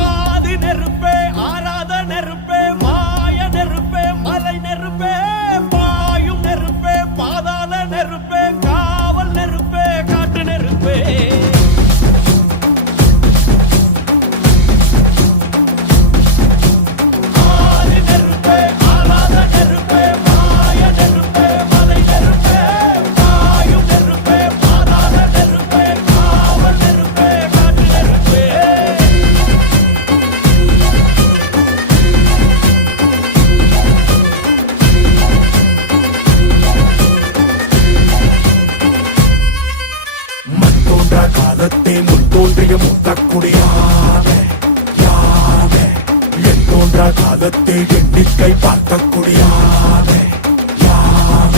ஆதி நெருப்பே, ஆராத நெருப்பே, மாய நெருப்பே, மலை நெருப்பே, பாயும் நெருப்பே, பாதாள நெருப்பே, காவல் நெருப்பே, காட்டு நெருப்பே. ஆதி நெருப்பே, ஆராத நெருப்பே, மாய நெருப்பே, மலை நெருப்பே, பாயும் நெருப்பே, பாதாள நெருப்பே, காவல் நெருப்பே, காட்டு நெருப்பே. மண் தோன்றா காலத்தே முன் தோன்றிய முத்தக்குடியாவே யாவே என் தோன்றா காலத்தே எண்ணிக்கை பார்க்கக்கூடியாவே